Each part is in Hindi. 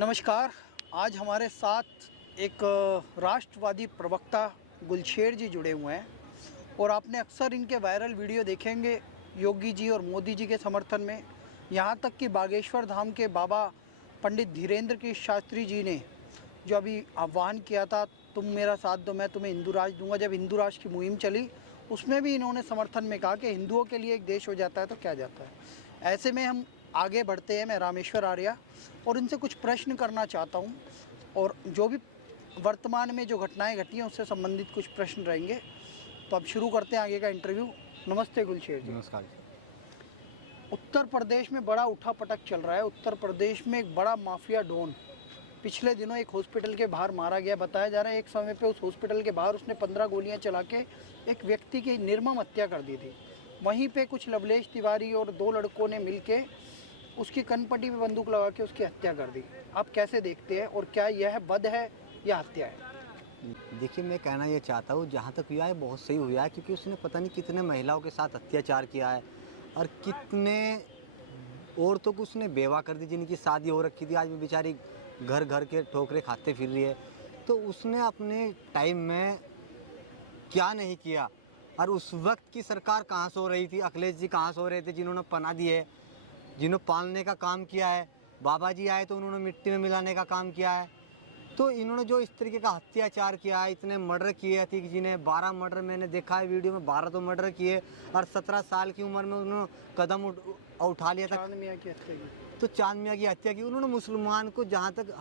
नमस्कार। आज हमारे साथ एक राष्ट्रवादी प्रवक्ता गुलशेर जी जुड़े हुए हैं और आपने अक्सर इनके वायरल वीडियो देखेंगे योगी जी और मोदी जी के समर्थन में। यहाँ तक कि बागेश्वर धाम के बाबा पंडित धीरेन्द्र की शास्त्री जी ने जो अभी आह्वान किया था, तुम मेरा साथ दो मैं तुम्हें हिंदू राज दूंगा, जब हिंदू राज की मुहिम चली उसमें भी इन्होंने समर्थन में कहा कि हिंदुओं के लिए एक देश हो जाता है तो क्या जाता है। ऐसे में हम आगे बढ़ते हैं। मैं रामेश्वर आर्या और इनसे कुछ प्रश्न करना चाहता हूं और जो भी वर्तमान में जो घटनाएं घटी हैं उससे संबंधित कुछ प्रश्न रहेंगे। तो अब शुरू करते हैं आगे का इंटरव्यू। नमस्ते गुलशेर जी। नमस्कार। उत्तर प्रदेश में बड़ा उठापटक चल रहा है। उत्तर प्रदेश में एक बड़ा माफिया डॉन पिछले दिनों एक हॉस्पिटल के बाहर मारा गया। बताया जा रहा है एक समय पे उस हॉस्पिटल के बाहर उसने 15 गोलियां चला के एक व्यक्ति की निर्मम हत्या कर दी थी। वहीं पे कुछ लवलेश तिवारी और 2 लड़कों ने मिलके उसकी कनपट्टी पे बंदूक लगा के उसकी हत्या कर दी। आप कैसे देखते हैं और क्या यह वध है या हत्या है? देखिए, मैं कहना ये चाहता हूँ, जहाँ तक हुआ है बहुत सही हुआ है, क्योंकि उसने पता नहीं कितने महिलाओं के साथ अत्याचार किया है और कितने औरतों को उसने बेवा कर दी जिनकी शादी हो रखी थी। आज वो बेचारी घर घर के ठोकरे खाते फिर रही है। तो उसने अपने टाइम में क्या नहीं किया। और उस वक्त की सरकार कहाँ सो रही थी, अखिलेश जी कहाँ सो रहे थे, जिन्होंने पनाह दी है, जिन्होंने पालने का काम किया है। बाबा जी आए तो उन्होंने मिट्टी में मिलाने का काम किया है। तो इन्होंने जो इस तरीके का अत्याचार किया है, इतने मर्डर किए थे कि जिन्हें 12 मर्डर मैंने देखा है वीडियो में, 12 तो मर्डर किए और 17 साल की उम्र में उन्होंने कदम उठा लिया था। चांद मियां की हत्या की। तो चांद मियां की हत्या की। उन्होंने मुसलमान को जहाँ तक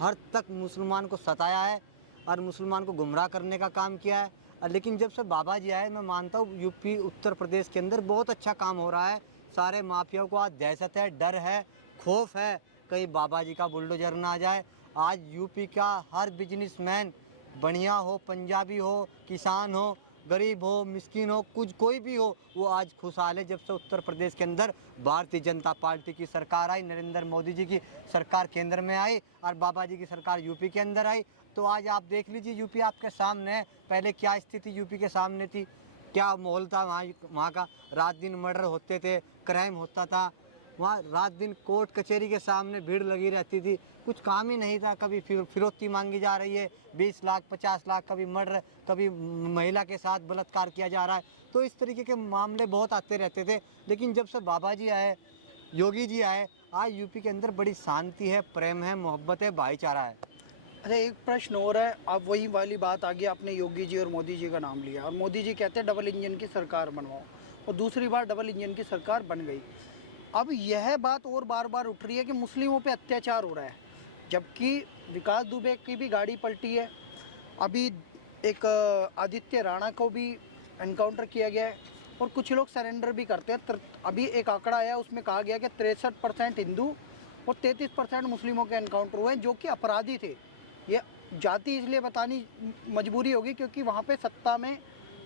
हर तक मुसलमान को सताया है और मुसलमान को गुमराह करने का काम किया है। लेकिन जब से बाबा जी आए, मैं मानता हूँ यूपी उत्तर प्रदेश के अंदर बहुत अच्छा काम हो रहा है। सारे माफियाओं को आज दहशत है, डर है, खौफ है कहीं बाबा जी का बुलडोजर ना आ जाए। आज यूपी का हर बिजनेसमैन, बढ़िया हो, पंजाबी हो, किसान हो, गरीब हो, मिस्किन हो, कुछ कोई भी हो, वो आज खुशहाल है। जब से उत्तर प्रदेश के अंदर भारतीय जनता पार्टी की सरकार आई, नरेंद्र मोदी जी की सरकार केंद्र में आई और बाबा जी की सरकार यूपी के अंदर आई, तो आज आप देख लीजिए यूपी आपके सामने है। पहले क्या स्थिति यूपी के सामने थी, क्या माहौल था वहाँ का। रात दिन मर्डर होते थे, क्राइम होता था वहाँ, रात दिन कोर्ट कचहरी के सामने भीड़ लगी रहती थी, कुछ काम ही नहीं था। कभी फिरौती मांगी जा रही है 20 लाख 50 लाख, कभी मर्डर, कभी महिला के साथ बलात्कार किया जा रहा है। तो इस तरीके के मामले बहुत आते रहते थे। लेकिन जब से बाबा जी आए, योगी जी आए, आज यूपी के अंदर बड़ी शांति है, प्रेम है, मोहब्बत है, भाईचारा है। अच्छा, एक प्रश्न और है। अब वही वाली बात आ गई, आपने योगी जी और मोदी जी का नाम लिया और मोदी जी कहते हैं डबल इंजन की सरकार बनवाओ और दूसरी बार डबल इंजन की सरकार बन गई। अब यह बात और बार बार उठ रही है कि मुस्लिमों पे अत्याचार हो रहा है, जबकि विकास दुबे की भी गाड़ी पलटी है। अभी एक आदित्य राणा को भी एनकाउंटर किया गया है और कुछ लोग सरेंडर भी करते हैं। अभी एक आंकड़ा आया, उसमें कहा गया कि 63% हिंदू और 33% मुस्लिमों के एनकाउंटर हुए हैं जो कि अपराधी थे। ये जाति इसलिए बतानी मजबूरी होगी क्योंकि वहाँ पे सत्ता में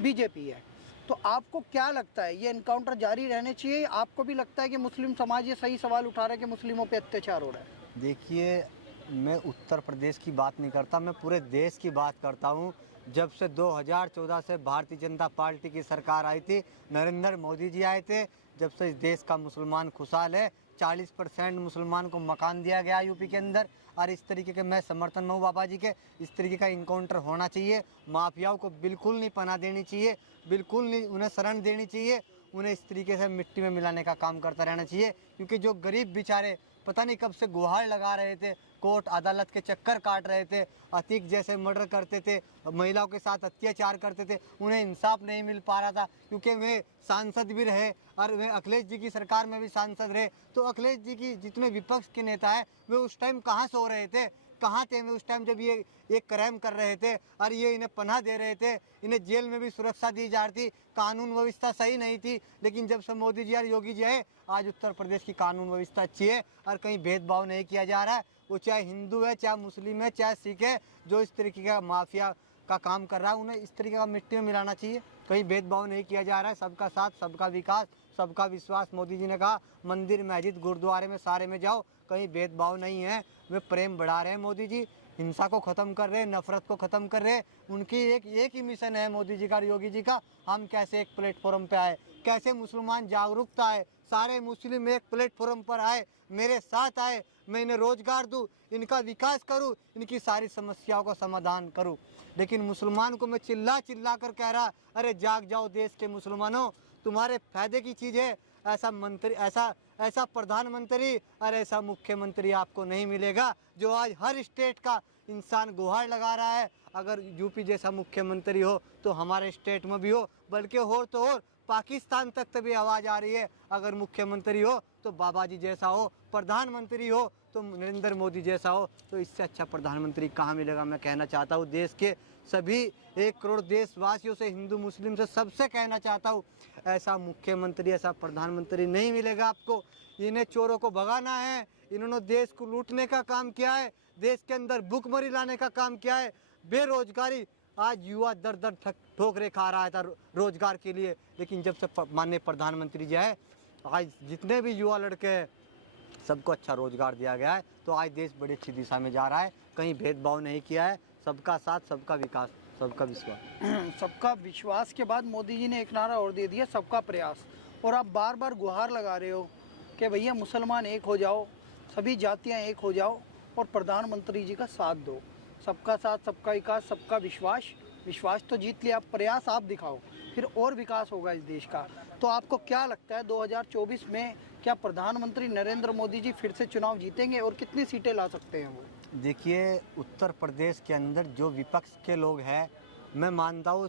बीजेपी है। तो आपको क्या लगता है, ये एनकाउंटर जारी रहने चाहिए? आपको भी लगता है कि मुस्लिम समाज ये सही सवाल उठा रहा है कि मुस्लिमों पे अत्याचार हो रहा है? देखिए, मैं उत्तर प्रदेश की बात नहीं करता, मैं पूरे देश की बात करता हूँ। जब से 2014 से भारतीय जनता पार्टी की सरकार आई थी, नरेंद्र मोदी जी आए थे, जब से इस देश का मुसलमान खुशहाल है। 40% मुसलमान को मकान दिया गया यूपी के अंदर। और इस तरीके के मैं समर्थन में हूँ बाबा जी के। इस तरीके का इनकाउंटर होना चाहिए। माफियाओं को बिल्कुल नहीं पनाह देनी चाहिए, बिल्कुल नहीं उन्हें शरण देनी चाहिए। उन्हें इस तरीके से मिट्टी में मिलाने का काम करता रहना चाहिए, क्योंकि जो गरीब बेचारे पता नहीं कब से गुहार लगा रहे थे, कोर्ट अदालत के चक्कर काट रहे थे, अतीक जैसे मर्डर करते थे, महिलाओं के साथ अत्याचार करते थे, उन्हें इंसाफ नहीं मिल पा रहा था, क्योंकि वे सांसद भी रहे और वे अखिलेश जी की सरकार में भी सांसद रहे। तो अखिलेश जी की जितने विपक्ष के नेता हैं, वे उस टाइम कहाँ सो रहे थे, कहाँ थे वे उस टाइम जब ये क्राइम कर रहे थे और ये इन्हें पनाह दे रहे थे। इन्हें जेल में भी सुरक्षा दी जा रही थी, कानून व्यवस्था सही नहीं थी। लेकिन जब से मोदी जी और योगी जी आए, आज उत्तर प्रदेश की कानून व्यवस्था अच्छी है और कहीं भेदभाव नहीं किया जा रहा है। वो चाहे हिंदू है, चाहे मुस्लिम है, चाहे सिख है, जो इस तरीके का माफिया का काम कर रहा है, उन्हें इस तरीके का मिट्टी में मिलाना चाहिए। कहीं भेदभाव नहीं किया जा रहा है। सबका साथ, सबका विकास, सबका विश्वास। मोदी जी ने कहा मंदिर, मस्जिद, गुरुद्वारे में सारे में जाओ, कहीं भेदभाव नहीं है। वे प्रेम बढ़ा रहे हैं मोदी जी। हिंसा को ख़त्म कर रहे, नफरत को ख़त्म कर रहे। उनकी एक ही मिशन है मोदी जी का और योगी जी का, हम कैसे एक प्लेटफॉर्म पे आए, कैसे मुसलमान जागरूकता आए, सारे मुस्लिम एक प्लेटफॉर्म पर आए, मेरे साथ आए, मैं इन्हें रोजगार दूं, इनका विकास करूं, इनकी सारी समस्याओं का समाधान करूं। लेकिन मुसलमान को मैं चिल्ला चिल्ला कर कह रहा, अरे जाग जाओ देश के मुसलमानों, तुम्हारे फायदे की चीज़ है। ऐसा मंत्री, ऐसा प्रधानमंत्री और ऐसा मुख्यमंत्री आपको नहीं मिलेगा जो आज हर स्टेट का इंसान गुहार लगा रहा है। अगर यूपी जैसा मुख्यमंत्री हो तो हमारे स्टेट में भी हो, बल्कि और तो और पाकिस्तान तक तभी आवाज़ आ रही है। अगर मुख्यमंत्री हो तो बाबा जी जैसा हो, प्रधानमंत्री हो तो नरेंद्र मोदी जैसा हो, तो इससे अच्छा प्रधानमंत्री कहाँ मिलेगा। मैं कहना चाहता हूँ देश के सभी 1 करोड़ देशवासियों से, हिंदू मुस्लिम से, सबसे कहना चाहता हूँ, ऐसा मुख्यमंत्री, ऐसा प्रधानमंत्री नहीं मिलेगा आपको। इन्हें चोरों को भगाना है, इन्होंने देश को लूटने का काम किया है, देश के अंदर भुखमरी लाने का काम किया है, बेरोजगारी, आज युवा दर दर ठोकरे खा रहा था रोजगार के लिए। लेकिन जब से माननीय प्रधानमंत्री जी है, आज जितने भी युवा लड़के हैं सबको अच्छा रोजगार दिया गया है, तो आज देश बड़ी अच्छी दिशा में जा रहा है। कहीं भेदभाव नहीं किया है, सबका साथ, सबका विकास, सबका विश्वास। सबका विश्वास के बाद मोदी जी ने एक नारा और दे दिया, सबका प्रयास। और आप बार बार गुहार लगा रहे हो कि भैया मुसलमान एक हो जाओ, सभी जातियां एक हो जाओ और प्रधानमंत्री जी का साथ दो। सबका साथ, सबका विकास, सबका विश्वास। विश्वास तो जीत लिया, प्रयास आप दिखाओ, फिर और विकास होगा इस देश का। तो आपको क्या लगता है 2024 में क्या प्रधानमंत्री नरेंद्र मोदी जी फिर से चुनाव जीतेंगे और कितनी सीटें ला सकते हैं वो? देखिए, उत्तर प्रदेश के अंदर जो विपक्ष के लोग हैं, मैं मानता हूँ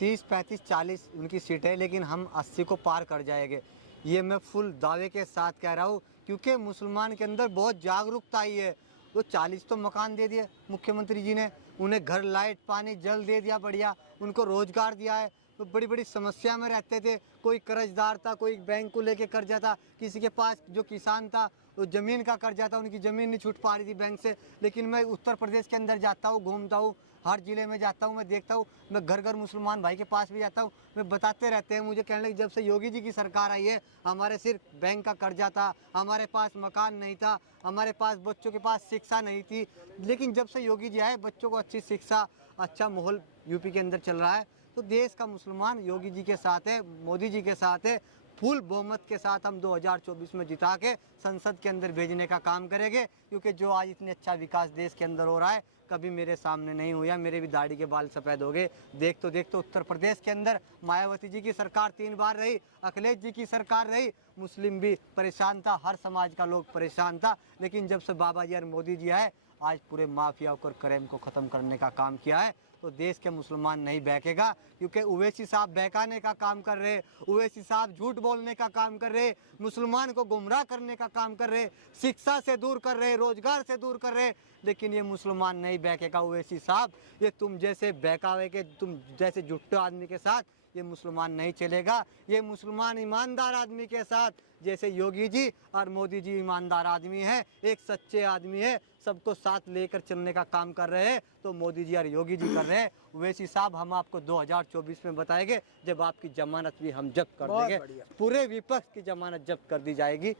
30, 35, 40 उनकी सीटें, लेकिन हम 80 को पार कर जाएंगे। ये मैं फुल दावे के साथ कह रहा हूँ, क्योंकि मुसलमान के अंदर बहुत जागरूकता आई है। वो 40 तो मकान दे दिए मुख्यमंत्री जी ने, उन्हें घर, लाइट, पानी, जल दे दिया, बढ़िया, उनको रोजगार दिया है। तो बड़ी बड़ी समस्या में रहते थे, कोई कर्जदार था, कोई बैंक को लेके कर्जा था, किसी के पास जो किसान था वो ज़मीन का कर्जा था, उनकी ज़मीन नहीं छूट पा रही थी बैंक से। लेकिन मैं उत्तर प्रदेश के अंदर जाता हूँ, घूमता हूँ, हर ज़िले में जाता हूँ, मैं देखता हूँ, मैं घर घर मुसलमान भाई के पास भी जाता हूँ, मैं बताते रहते हैं, मुझे कहने लगे जब से योगी जी की सरकार आई है, हमारे सिर्फ बैंक का कर्जा था, हमारे पास मकान नहीं था, हमारे पास बच्चों के पास शिक्षा नहीं थी। लेकिन जब से योगी जी आए, बच्चों को अच्छी शिक्षा, अच्छा माहौल यूपी के अंदर चल रहा है। तो देश का मुसलमान योगी जी के साथ है, मोदी जी के साथ है। फुल बहुमत के साथ हम 2024 में जिता के संसद के अंदर भेजने का काम करेंगे, क्योंकि जो आज इतने अच्छा विकास देश के अंदर हो रहा है, कभी मेरे सामने नहीं हुआ। मेरे भी दाढ़ी के बाल सफ़ेद हो गए। देख तो उत्तर प्रदेश के अंदर मायावती जी की सरकार 3 बार रही, अखिलेश जी की सरकार रही, मुस्लिम भी परेशान था, हर समाज का लोग परेशान था। लेकिन जब से बाबा जी और मोदी जी आए, आज पूरे माफिया और क्राइम को ख़त्म करने का काम किया है। तो देश के मुसलमान नहीं बहकेगा, क्योंकि ओवैसी साहब बहकाने का काम कर रहे, ओवैसी साहब झूठ बोलने का काम कर रहे, मुसलमान को गुमराह करने का काम कर रहे, शिक्षा से दूर कर रहे, रोजगार से दूर कर रहे। लेकिन ये मुसलमान नहीं बहकेगा ओवैसी साहब। ये तुम जैसे बहकावे के, तुम जैसे झुट्टे आदमी के साथ ये मुसलमान नहीं चलेगा। ये मुसलमान ईमानदार आदमी के साथ, जैसे योगी जी और मोदी जी ईमानदार आदमी हैं, एक सच्चे आदमी है, सबको साथ लेकर चलने का काम कर रहे हैं। तो मोदी जी और योगी जी कर रहे हैं। वैसी साहब हम आपको 2024 में बताएंगे, जब आपकी जमानत भी हम जब्त कर देंगे, पूरे विपक्ष की जमानत जब्त कर दी जाएगी।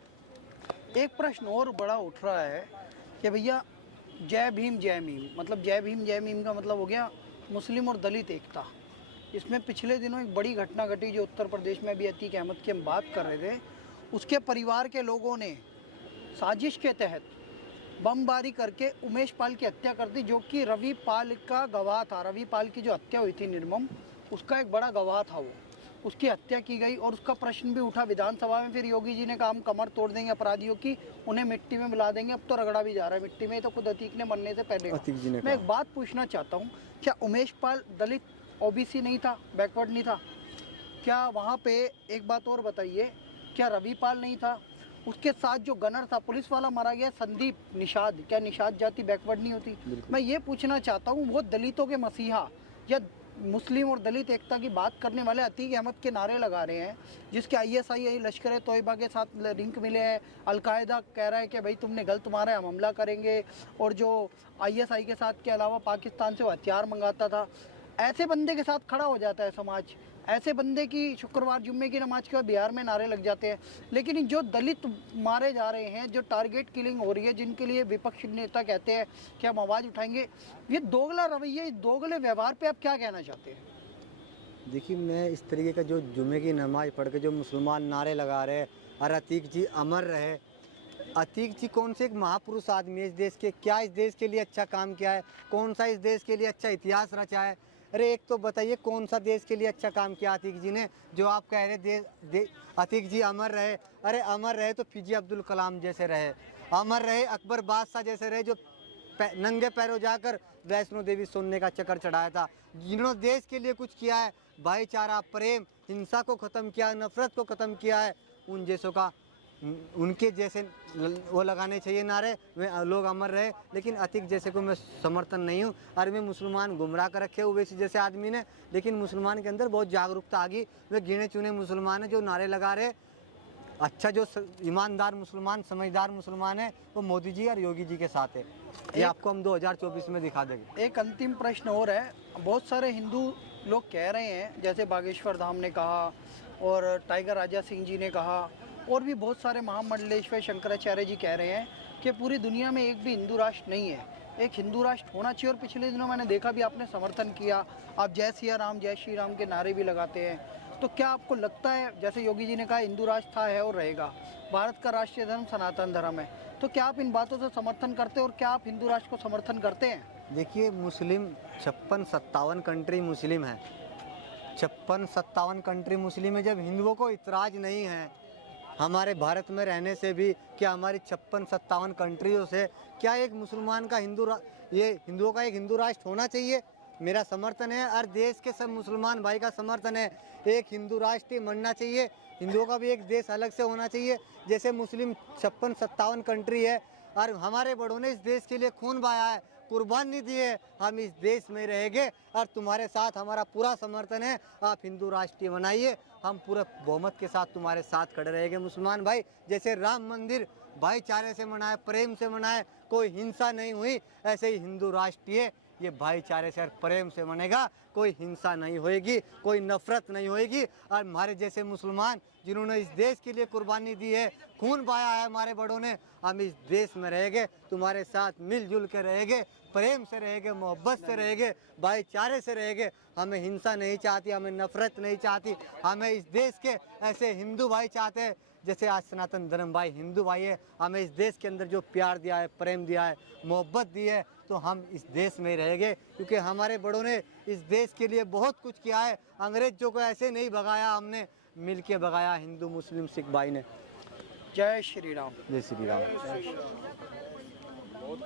एक प्रश्न और बड़ा उठ रहा है कि भैया जय भीम जय मीम, मतलब जय भीम जय मीम का मतलब हो गया मुस्लिम और दलित एकता। इसमें पिछले दिनों एक बड़ी घटना घटी जो उत्तर प्रदेश में भी अतीक अहमद की हम बात कर रहे थे। उसके परिवार के लोगों ने साजिश के तहत बमबारी करके उमेश पाल की हत्या कर दी, जो कि रवि पाल का गवाह था। रवि पाल की जो हत्या हुई थी निर्मम, उसका एक बड़ा गवाह था वो, उसकी हत्या की गई। और उसका प्रश्न भी उठा विधानसभा में। फिर योगी जी ने कहा हम कमर तोड़ देंगे अपराधियों की, उन्हें मिट्टी में मिला देंगे। अब तो रगड़ा भी जा रहा है मिट्टी में, तो खुद अतीक ने मरने से पहले। मैं एक बात पूछना चाहता हूँ, क्या उमेश पाल दलित ओबीसी नहीं था, बैकवर्ड नहीं था? क्या वहाँ पे एक बात और बताइए, क्या रवि पाल नहीं था? उसके साथ जो गनर था, पुलिस वाला मारा गया संदीप निषाद, क्या निषाद जाति बैकवर्ड नहीं होती? मैं ये पूछना चाहता हूँ, वो दलितों के मसीहा या मुस्लिम और दलित एकता की बात करने वाले अतीक अहमद के नारे लगा रहे हैं, जिसके ISI लश्कर तोयबा के साथ लिंक मिले हैं। अलकायदा कह रहा है कि भाई तुमने गलत मारा है, हम हमला करेंगे। और जो ISI के साथ के अलावा पाकिस्तान से वो हथियार मंगाता था, ऐसे बंदे के साथ खड़ा हो जाता है समाज। ऐसे बंदे की शुक्रवार जुम्मे की नमाज के बाद बिहार में नारे लग जाते हैं, लेकिन जो दलित मारे जा रहे हैं, जो टारगेट किलिंग हो रही है, जिनके लिए विपक्ष नेता कहते हैं कि हम आवाज़ उठाएंगे, ये दोगला रवैया, इस दोगले व्यवहार पे आप क्या कहना चाहते हैं? देखिए, मैं इस तरीके का जो जुमे की नमाज पढ़ के जो मुसलमान नारे लगा रहे हैं, और अतीक जी अमर रहे। अतीक जी कौन से एक महापुरुष आदमी है इस देश के, क्या इस देश के लिए अच्छा काम किया है, कौन सा इस देश के लिए अच्छा इतिहास रचा है? अरे एक तो बताइए, कौन सा देश के लिए अच्छा काम किया अतीक जी ने, जो आप कह रहे अतीक जी अमर रहे? अरे अमर रहे तो पीजे अब्दुल कलाम जैसे रहे, अमर रहे अकबर बादशाह जैसे रहे, जो नंगे पैरों जाकर वैष्णो देवी सोने का चक्कर चढ़ाया था। जिन्होंने देश के लिए कुछ किया है, भाईचारा, प्रेम, हिंसा को ख़त्म किया, नफरत को ख़त्म किया है, उन जैसों का, उनके जैसे वो लगाने चाहिए नारे, वे लोग अमर रहे। लेकिन अतीक जैसे को मैं समर्थन नहीं हूँ। और वे मुसलमान गुमराह कर रखे ओवैसी जैसे आदमी ने, लेकिन मुसलमान के अंदर बहुत जागरूकता आ गई। वे गिने चुने मुसलमान हैं जो नारे लगा रहे। अच्छा, जो ईमानदार मुसलमान, समझदार मुसलमान है, वो मोदी जी और योगी जी के साथ है। ये आपको हम 2024 में दिखा देंगे। एक अंतिम प्रश्न और है, बहुत सारे हिंदू लोग कह रहे हैं, जैसे बागेश्वर धाम ने कहा और टाइगर राजा सिंह जी ने कहा, और भी बहुत सारे महामंडलेश्वर शंकराचार्य जी कह रहे हैं कि पूरी दुनिया में एक भी हिंदू राष्ट्र नहीं है, एक हिंदू राष्ट्र होना चाहिए। और पिछले दिनों मैंने देखा भी, आपने समर्थन किया, आप जय सिया राम, जय श्री राम के नारे भी लगाते हैं। तो क्या आपको लगता है, जैसे योगी जी ने कहा हिंदू राष्ट्र था, है और रहेगा, भारत का राष्ट्रीय धर्म सनातन धर्म है, तो क्या आप इन बातों से समर्थन करते हैं और क्या आप हिंदू राष्ट्र को समर्थन करते हैं? देखिए, मुस्लिम 56-57 कंट्री मुस्लिम है, 56-57 कंट्री मुस्लिम है। जब हिंदुओं को इतराज़ नहीं है हमारे भारत में रहने से भी, क्या हमारी 56-57 कंट्रियों से, क्या एक मुसलमान का ये हिंदुओं का एक हिंदू राष्ट्र होना चाहिए? मेरा समर्थन है, और देश के सब मुसलमान भाई का समर्थन है, एक हिंदू राष्ट्र बनना चाहिए। हिंदुओं का भी एक देश अलग से होना चाहिए, जैसे मुस्लिम 56-57 कंट्री है। और हमारे बड़ों ने इस देश के लिए खून बहाया है, कुर्बानी दी है। हम इस देश में रहेंगे और तुम्हारे साथ हमारा पूरा समर्थन है। आप हिंदू राष्ट्रीय बनाइए, हम पूरे बहुमत के साथ तुम्हारे साथ खड़े रहेंगे। मुसलमान भाई, जैसे राम मंदिर भाईचारे से मनाए, प्रेम से मनाए, कोई हिंसा नहीं हुई, ऐसे ही हिंदू राष्ट्रीय ये भाईचारे से और प्रेम से बनेगा। कोई हिंसा नहीं होएगी, कोई नफरत नहीं होएगी। और हमारे जैसे मुसलमान जिन्होंने इस देश के लिए कुर्बानी दी है, खून बहाया है हमारे बड़ों ने, हम इस देश में रहेंगे, तुम्हारे साथ मिलजुल के रहेंगे, प्रेम से रहेंगे, मोहब्बत से रहेंगे, भाईचारे से रहेंगे। हमें हिंसा नहीं चाहती, हमें नफरत नहीं चाहती। हमें इस देश के ऐसे हिंदू भाई चाहते हैं, जैसे आज सनातन धर्म भाई हिंदू भाई है। हमें इस देश के अंदर जो प्यार दिया है, प्रेम दिया है, मोहब्बत दी है, तो हम इस देश में रहेंगे, क्योंकि हमारे बड़ों ने इस देश के लिए बहुत कुछ किया है। अंग्रेजों को ऐसे नहीं भगाया, हमने मिलके भगाया, हिंदू मुस्लिम सिख भाई ने। जय श्री राम। जय श्री राम।